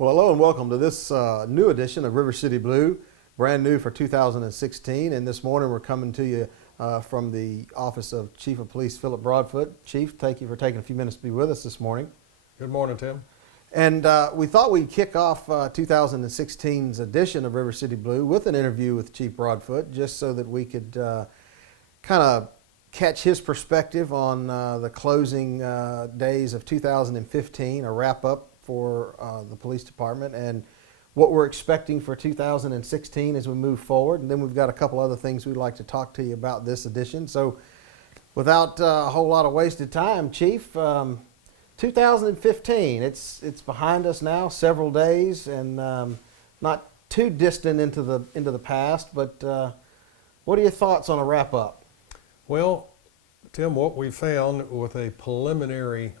Well, hello and welcome to this new edition of River City Blue, brand new for 2016. And this morning we're coming to you from the office of Chief of Police Philip Broadfoot. Chief, thank you for taking a few minutes to be with us this morning. Good morning, Tim. And we thought we'd kick off 2016's edition of River City Blue with an interview with Chief Broadfoot, just so that we could kind of catch his perspective on the closing days of 2015, a wrap-up for the police department, and what we're expecting for 2016 as we move forward. And then we've got a couple other things we'd like to talk to you about this edition. So without a whole lot of wasted time, Chief, 2015, it's behind us now, several days, and not too distant into the past, but what are your thoughts on a wrap-up? Well, Tim, what we found with a preliminary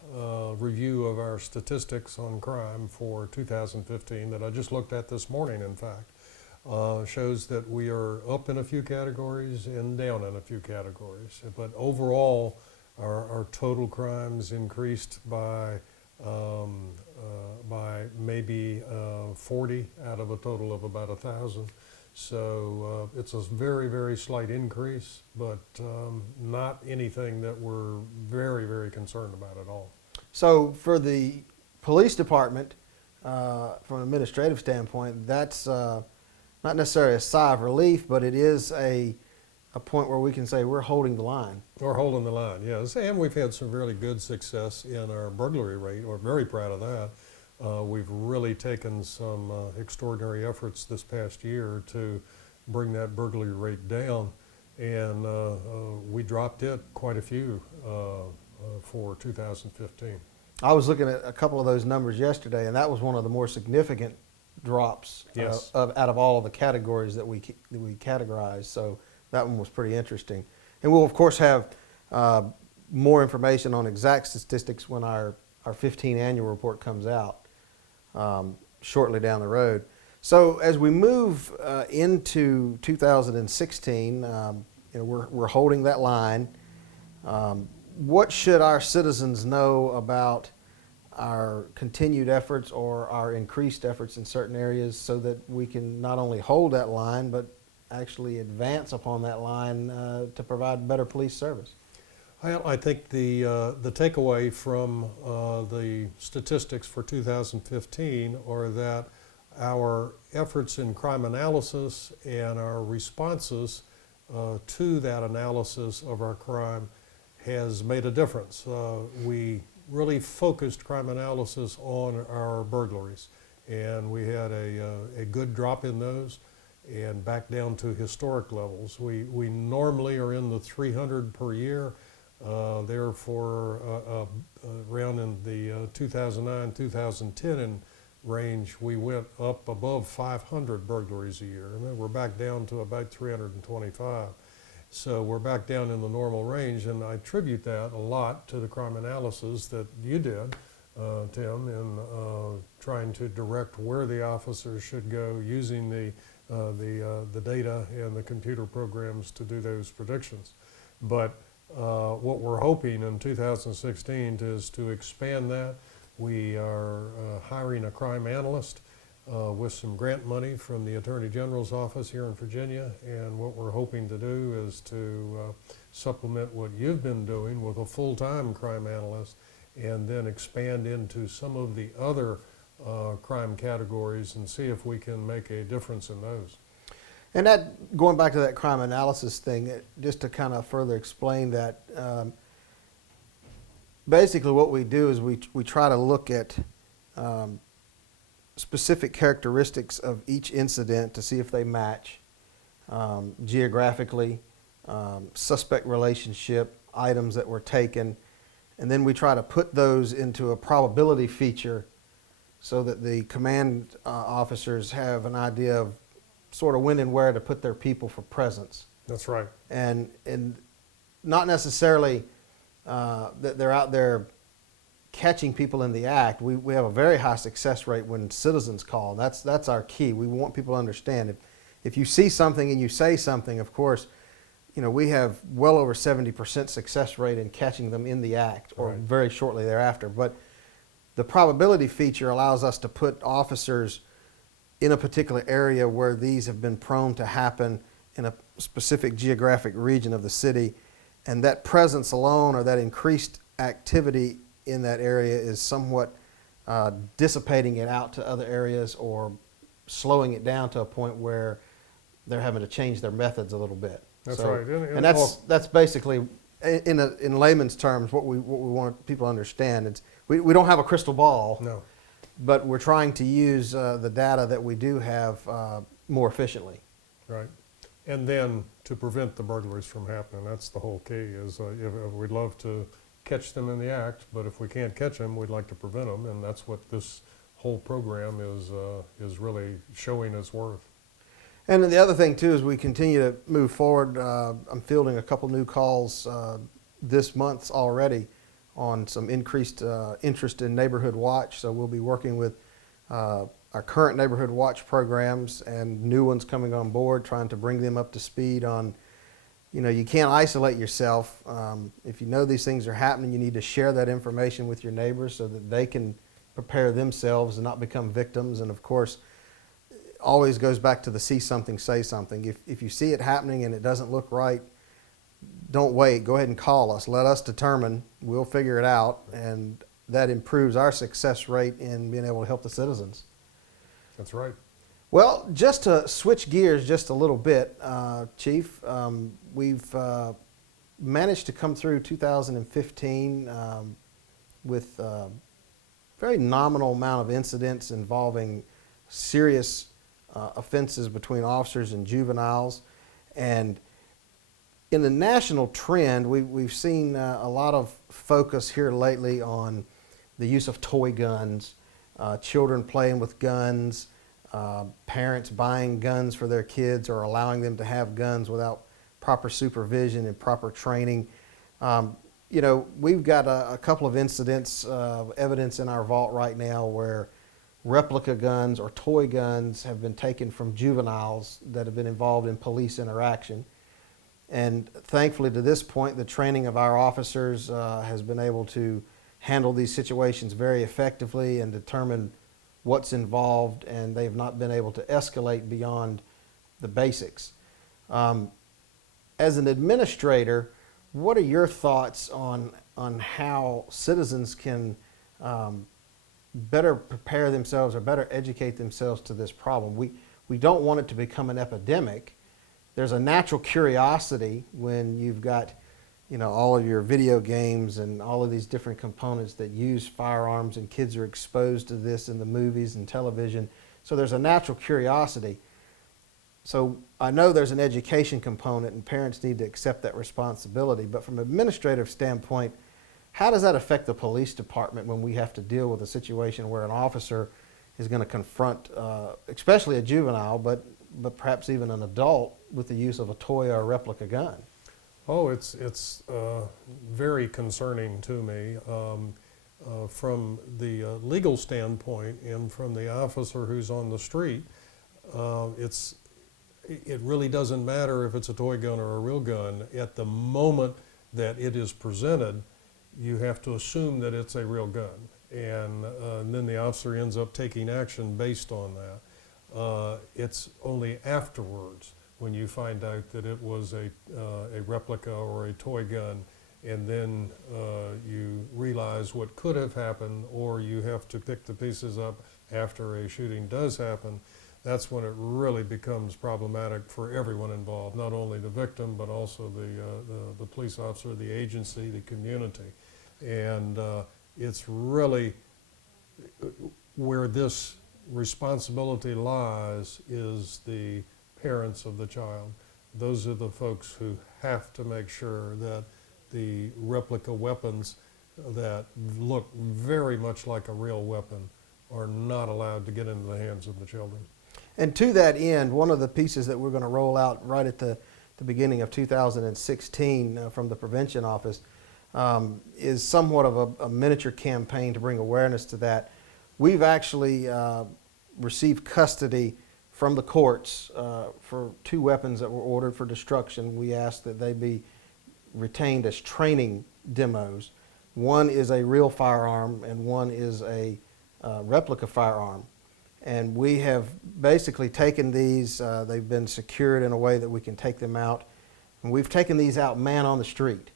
review of our statistics on crime for 2015 that I just looked at this morning, in fact, shows that we are up in a few categories and down in a few categories. But overall, our total crimes increased by maybe 40 out of a total of about 1,000. So it's a very, very slight increase, but not anything that we're very, very concerned about at all. So for the police department, from an administrative standpoint, that's not necessarily a sigh of relief, but it is a point where we can say we're holding the line. We're holding the line, yes. And we've had some really good success in our burglary rate. We're very proud of that. We've really taken some extraordinary efforts this past year to bring that burglary rate down, and we dropped it quite a few for 2015. I was looking at a couple of those numbers yesterday, and that was one of the more significant drops Yes. out of all of the categories that we categorized. So that one was pretty interesting. And we'll, of course, have more information on exact statistics when our 15 annual report comes out shortly down the road. So as we move into 2016, we're holding that line. What should our citizens know about our continued efforts or our increased efforts in certain areas so that we can not only hold that line, but actually advance upon that line to provide better police service? Well, I think the takeaway from the statistics for 2015 are that our efforts in crime analysis and our responses to that analysis of our crime has made a difference. We really focused crime analysis on our burglaries, and we had a good drop in those and back down to historic levels. We normally are in the 300 per year. Therefore, around in the 2009-2010 range, we went up above 500 burglaries a year, and then we're back down to about 325. So we're back down in the normal range, and I attribute that a lot to the crime analysis that you did, Tim, in trying to direct where the officers should go using the data and the computer programs to do those predictions. But what we're hoping in 2016 is to expand that. We are hiring a crime analyst with some grant money from the Attorney General's office here in Virginia, and what we're hoping to do is to supplement what you've been doing with a full-time crime analyst, and then expand into some of the other crime categories and see if we can make a difference in those. And that, going back to that crime analysis thing, just to kind of further explain that, basically what we do is we try to look at specific characteristics of each incident to see if they match geographically, suspect relationship, items that were taken, and then we try to put those into a probability feature so that the command officers have an idea of sort of when and where to put their people for presence. That's right. And not necessarily that they're out there catching people in the act. We have a very high success rate when citizens call. That's our key. We want people to understand if you see something and you say something, of course, we have well over 70% success rate in catching them in the act or right. very shortly thereafter. But The probability feature allows us to put officers in a particular area where these have been prone to happen in a specific geographic region of the city, and that presence alone or that increased activity in that area is somewhat dissipating it out to other areas or slowing it down to a point where they're having to change their methods a little bit. That's So- right. And that's basically, in layman's terms, what we want people to understand. It's, we don't have a crystal ball, No. but we're trying to use the data that we do have more efficiently. Right. And then to prevent the burglaries from happening, that's the whole key, is we'd love to catch them in the act, but if we can't catch them, we'd like to prevent them, and that's what this whole program is really showing its worth. And then the other thing too is we continue to move forward. I'm fielding a couple new calls this month already on some increased interest in Neighborhood Watch. So we'll be working with our current Neighborhood Watch programs and new ones coming on board, trying to bring them up to speed on, you know, you can't isolate yourself. If you know these things are happening, you need to share that information with your neighbors so that they can prepare themselves and not become victims. And of course, always goes back to the see something, say something. If you see it happening and it doesn't look right, don't wait. Go ahead and call us. Let us determine. We'll figure it out. And that improves our success rate in being able to help the citizens. That's right. Well, just to switch gears just a little bit, Chief, we've managed to come through 2015 with a very nominal amount of incidents involving serious offenses between officers and juveniles. And in the national trend, we've seen a lot of focus here lately on the use of toy guns, children playing with guns, parents buying guns for their kids or allowing them to have guns without proper supervision and proper training. You know, we've got a couple of incidents of evidence in our vault right now where replica guns or toy guns have been taken from juveniles that have been involved in police interaction. And thankfully to this point, the training of our officers has been able to handle these situations very effectively and determine what's involved, and they've not been able to escalate beyond the basics. As an administrator, what are your thoughts on how citizens can better prepare themselves or better educate themselves to this problem? We don't want it to become an epidemic. There's a natural curiosity when you've got, you know, all of your video games and all of these different components that use firearms, and kids are exposed to this in the movies and television. So there's a natural curiosity. So I know there's an education component and parents need to accept that responsibility, but from an administrative standpoint, how does that affect the police department when we have to deal with a situation where an officer is going to confront, especially a juvenile, but perhaps even an adult, with the use of a toy or a replica gun? Oh, it's very concerning to me. From the legal standpoint and from the officer who's on the street, it really doesn't matter if it's a toy gun or a real gun. At the moment that it is presented, you have to assume that it's a real gun. And then the officer ends up taking action based on that. It's only afterwards when you find out that it was a replica or a toy gun, and then you realize what could have happened, or you have to pick the pieces up after a shooting does happen. That's when it really becomes problematic for everyone involved, not only the victim, but also the police officer, the agency, the community. And it's really where this responsibility lies is the parents of the child. Those are the folks who have to make sure that the replica weapons that look very much like a real weapon are not allowed to get into the hands of the children. And to that end, one of the pieces that we're going to roll out right at the beginning of 2016 from the Prevention Office is somewhat of a miniature campaign to bring awareness to that. We've actually received custody from the courts for 2 weapons that were ordered for destruction. We asked that they be retained as training demos. One is a real firearm and one is a replica firearm. And we have basically taken these, they've been secured in a way that we can take them out. And we've taken these out man on the street.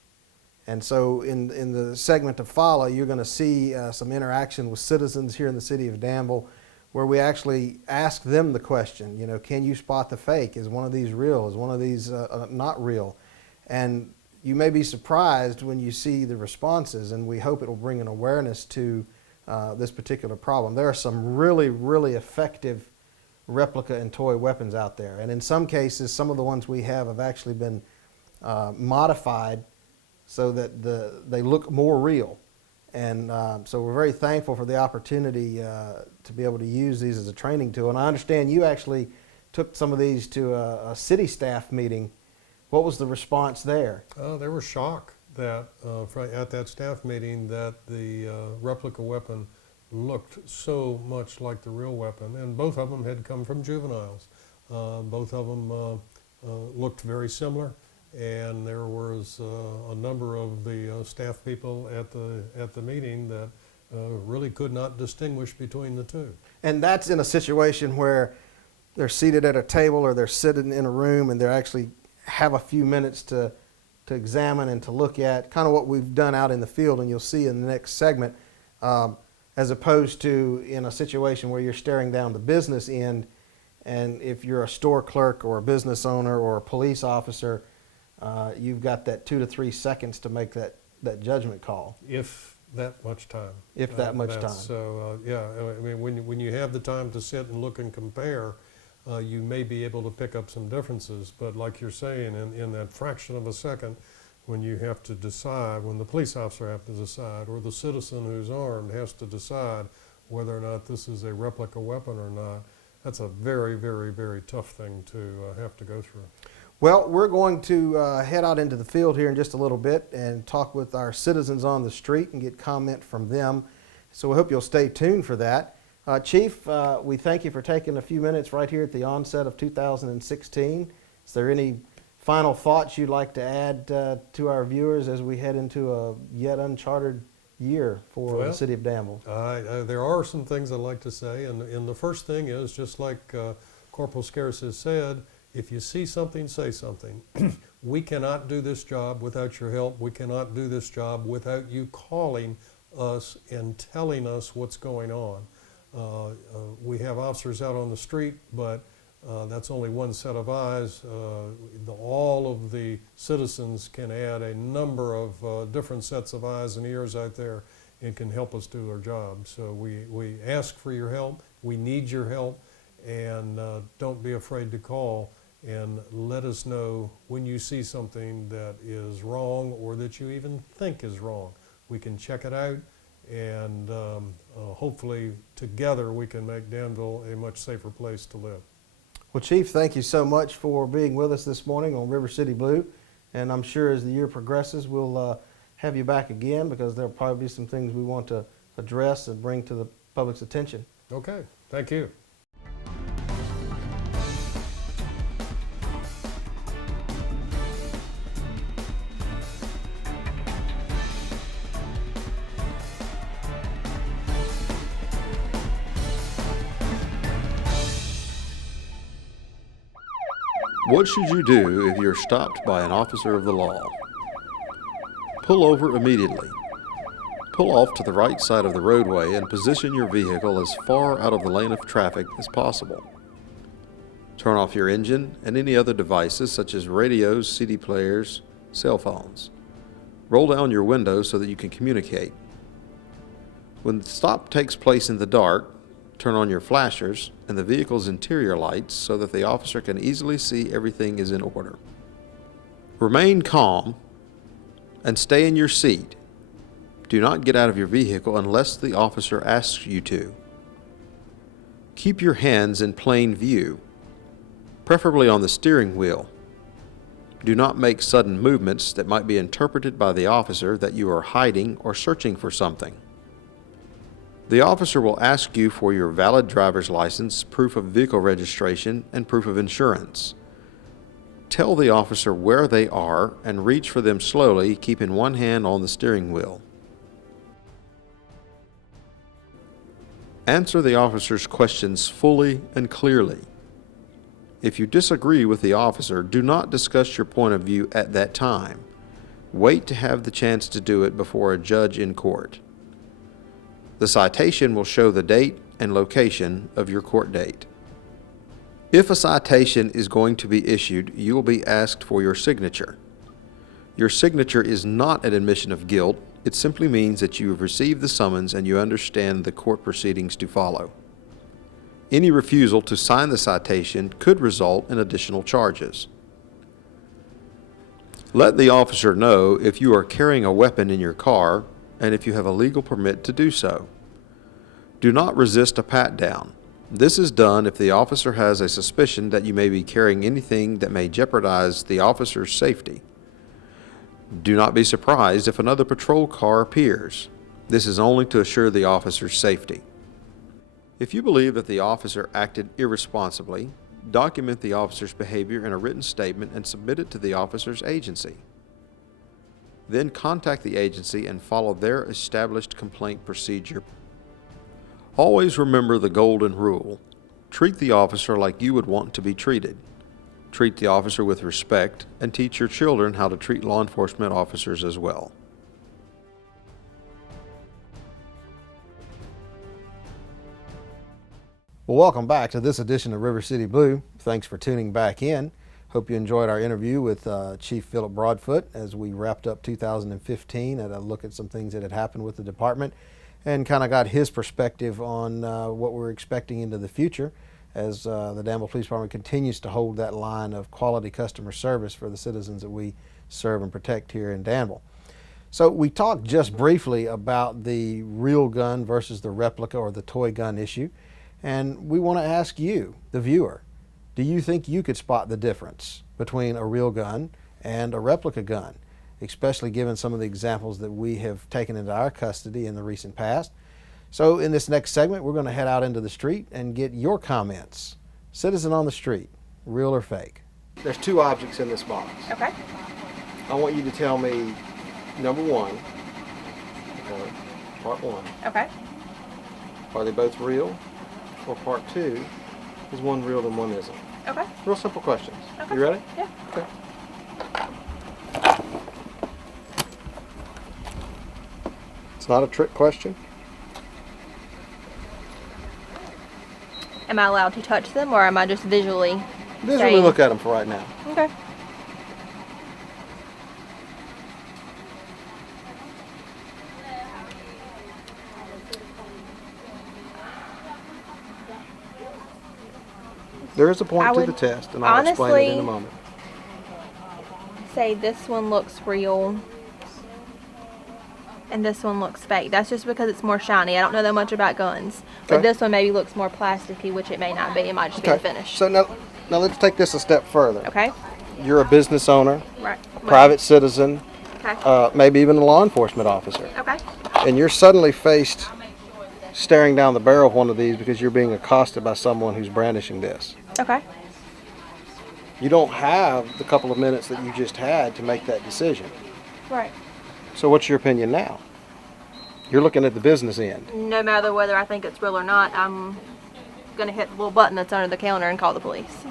And so in the segment to follow, you're going to see some interaction with citizens here in the city of Danville, where we actually ask them the question, you know, can you spot the fake? Is one of these real? Is one of these not real? And you may be surprised when you see the responses, and we hope it will bring an awareness to this particular problem. There are some really, really effective replica and toy weapons out there. And in some cases, some of the ones we have actually been modified so that they look more real. And so we're very thankful for the opportunity to be able to use these as a training tool. And I understand you actually took some of these to a city staff meeting. What was the response there? They were shocked that at that staff meeting that the replica weapon looked so much like the real weapon. And both of them had come from juveniles. Both of them looked very similar. And there was a number of the staff people at the meeting that really could not distinguish between the two. And that's in a situation where they're seated at a table or they're sitting in a room and they actually have a few minutes to examine and to look at, kind of what we've done out in the field, and you'll see in the next segment, as opposed to in a situation where you're staring down the business end, and if you're a store clerk or a business owner or a police officer, you've got that 2 to 3 seconds to make that judgment call. If that much time. If that much time. So, yeah, I mean, when you have the time to sit and look and compare, you may be able to pick up some differences. But like you're saying, in that fraction of a second, when you have to decide, when the police officer has to decide, or the citizen who's armed has to decide whether or not this is a replica weapon or not, that's a very, very, very tough thing to have to go through. Well, we're going to head out into the field here in just a little bit and talk with our citizens on the street and get comment from them. So we hope you'll stay tuned for that. Chief, we thank you for taking a few minutes right here at the onset of 2016. Is there any final thoughts you'd like to add to our viewers as we head into a yet uncharted year for the city of Danville? There are some things I'd like to say, and the first thing is, just like Corporal Scarce has said, if you see something, say something. We cannot do this job without your help. We cannot do this job without you calling us and telling us what's going on. We have officers out on the street, but that's only one set of eyes. All of the citizens can add a number of different sets of eyes and ears out there and can help us do our job. So we ask for your help. We need your help, and don't be afraid to call and let us know when you see something that is wrong or that you even think is wrong. We can check it out, and hopefully together we can make Danville a much safer place to live. Well, Chief, thank you so much for being with us this morning on River City Blue, and I'm sure as the year progresses we'll have you back again, because there'll probably be some things we want to address and bring to the public's attention. Okay, thank you. What should you do if you're stopped by an officer of the law? Pull over immediately. Pull off to the right side of the roadway and position your vehicle as far out of the lane of traffic as possible. Turn off your engine and any other devices such as radios, CD players, cell phones. Roll down your window so that you can communicate. When the stop takes place in the dark, turn on your flashers and the vehicle's interior lights so that the officer can easily see everything is in order. Remain calm and stay in your seat. Do not get out of your vehicle unless the officer asks you to. Keep your hands in plain view, preferably on the steering wheel. Do not make sudden movements that might be interpreted by the officer that you are hiding or searching for something. The officer will ask you for your valid driver's license, proof of vehicle registration, and proof of insurance. Tell the officer where they are and reach for them slowly, keeping one hand on the steering wheel. Answer the officer's questions fully and clearly. If you disagree with the officer, do not discuss your point of view at that time. Wait to have the chance to do it before a judge in court. The citation will show the date and location of your court date. If a citation is going to be issued, you will be asked for your signature. Your signature is not an admission of guilt. It simply means that you have received the summons and you understand the court proceedings to follow. Any refusal to sign the citation could result in additional charges. Let the officer know if you are carrying a weapon in your car and if you have a legal permit to do so. Do not resist a pat-down. This is done if the officer has a suspicion that you may be carrying anything that may jeopardize the officer's safety. Do not be surprised if another patrol car appears. This is only to assure the officer's safety. If you believe that the officer acted irresponsibly, document the officer's behavior in a written statement and submit it to the officer's agency. Then contact the agency and follow their established complaint procedure. Always remember the golden rule. Treat the officer like you would want to be treated. Treat the officer with respect and teach your children how to treat law enforcement officers as well. Well, welcome back to this edition of River City Blue. Thanks for tuning back in. Hope you enjoyed our interview with Chief Philip Broadfoot as we wrapped up 2015 and a look at some things that had happened with the department and kind of got his perspective on what we're expecting into the future as the Danville Police Department continues to hold that line of quality customer service for the citizens that we serve and protect here in Danville. So we talked just briefly about the real gun versus the replica or the toy gun issue. And we want to ask you, the viewer, do you think you could spot the difference between a real gun and a replica gun, especially given some of the examples that we have taken into our custody in the recent past? So in this next segment, we're going to head out into the street and get your comments. Citizen on the street, real or fake? There's two objects in this box. Okay. I want you to tell me, number one, part one, Okay. are they both real? Or part two, is one real and one isn't? Okay. Real simple questions. Okay. You ready? Yeah. Okay. It's not a trick question. Am I allowed to touch them, or am I just visually Visually look at them for right now. Okay. There is a point I to the would test, and I'll explain it in a moment. Say this one looks real and this one looks fake. That's just because it's more shiny. I don't know that much about guns. But Okay. this one maybe looks more plasticky, which it may not be. It might just be the finish. So now let's take this a step further. Okay. You're a business owner, Right. private citizen, Okay. maybe even a law enforcement officer, Okay. and you're suddenly faced staring down the barrel of one of these because you're being accosted by someone who's brandishing this. Okay. You don't have the couple of minutes that you just had to make that decision. Right. So what's your opinion now? You're looking at the business end. No matter whether I think it's real or not, I'm gonna hit the little button that's under the counter and call the police.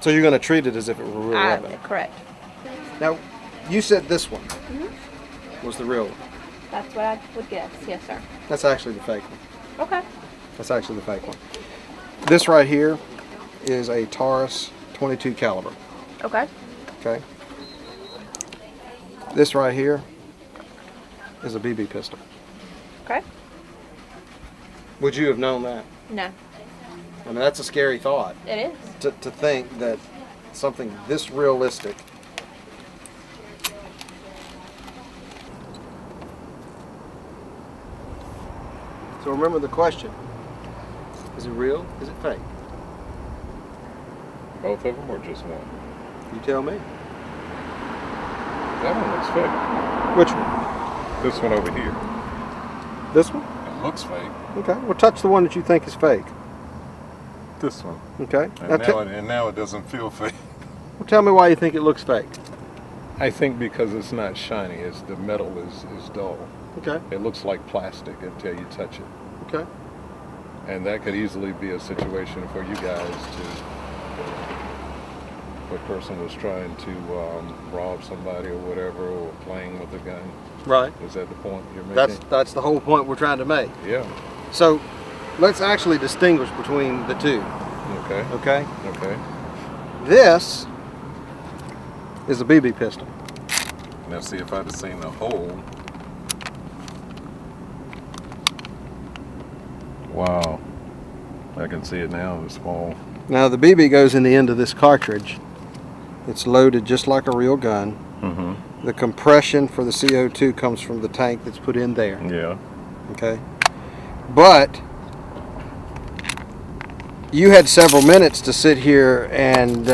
So you're going to treat it as if it were a real weapon. Correct. Now, you said this one was the real one. That's what I would guess. Yes, sir. That's actually the fake one. Okay. That's actually the fake one. This right here is a Taurus 22 caliber. Okay. Okay. This right here is a BB pistol. Okay. Would you have known that? No. I mean, that's a scary thought It is. to think that something this realistic. So remember the question. Is it real? Is it fake? Both of them or just one? You tell me. That one looks fake. Which one? This one over here. This one? It looks fake. Okay. Well, touch the one that you think is fake. This one. Okay. And now it doesn't feel fake. Well, tell me why you think it looks fake. I think because it's not shiny. It's the metal is dull. Okay. It looks like plastic until you touch it. Okay. And that could easily be a situation for you guys to, if a person was trying to rob somebody or whatever, or playing with a gun. Right. Is that the point you're making? That's the whole point we're trying to make. Yeah. So let's actually distinguish between the two. Okay. Okay. Okay. This is a BB pistol. Now see if I'd have seen the hole. Wow. I can see it now, the small. Now the BB goes in the end of this cartridge. It's loaded just like a real gun. Mm-hmm. The compression for the CO2 comes from the tank that's put in there. Yeah. Okay. But you had several minutes to sit here and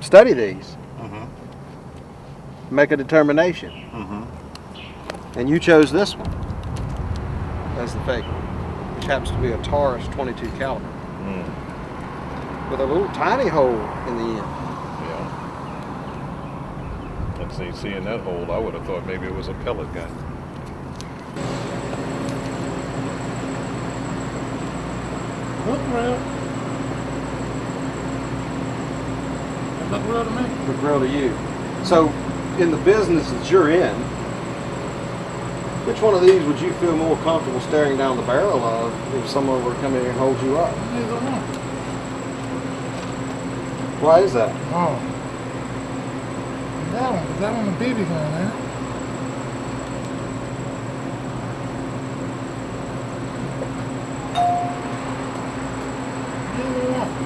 study these. Mm-hmm. Make a determination. Mm-hmm. And you chose this one as the fake one, which happens to be a Taurus 22 caliber Mm. with a little tiny hole in the end. Yeah. And see, seeing that hole, I would have thought maybe it was a pellet gun. Look real. Look real to me. The grill to you. So, in the business that you're in, which one of these would you feel more comfortable staring down the barrel of if someone were to come in here and hold you up? Neither one. Why is that? Oh. That one, 'cause that one a BB gun, man.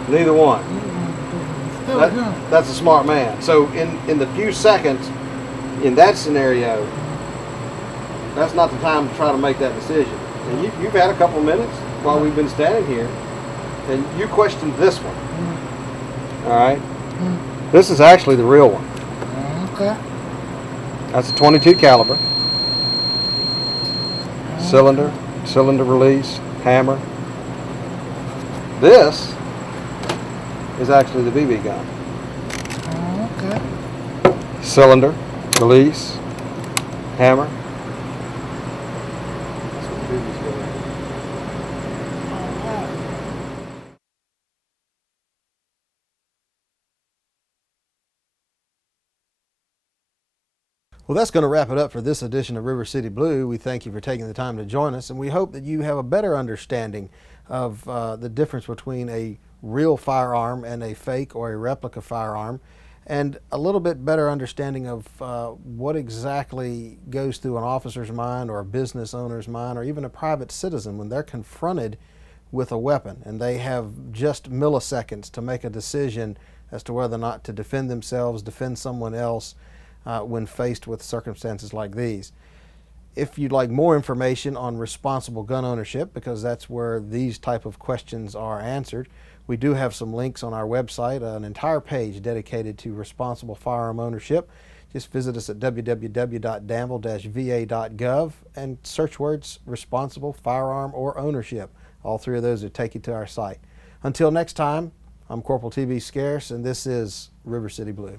Neither one. Neither one. Still a gun. That's a smart man. So in the few seconds, in that scenario, that's not the time to try to make that decision. And you've had a couple minutes while we've been standing here, and you questioned this one. All right? This is actually the real one. Okay. That's a 22 caliber. Cylinder release, hammer. This is actually the BB gun. Okay. Cylinder, release, hammer. That's what the BB's doing. Well, that's going to wrap it up for this edition of River City Blue. We thank you for taking the time to join us, and we hope that you have a better understanding of the difference between a real firearm and a fake or a replica firearm, and a little bit better understanding of what exactly goes through an officer's mind or a business owner's mind or even a private citizen when they're confronted with a weapon and they have just milliseconds to make a decision as to whether or not to defend themselves, defend someone else, when faced with circumstances like these. If you'd like more information on responsible gun ownership, because that's where these type of questions are answered, we do have some links on our website, an entire page dedicated to responsible firearm ownership. Just visit us at www.danville-va.gov and search words responsible firearm or ownership. All three of those will take you to our site. Until next time, I'm Corporal T.B. Scarce, and this is River City Blue.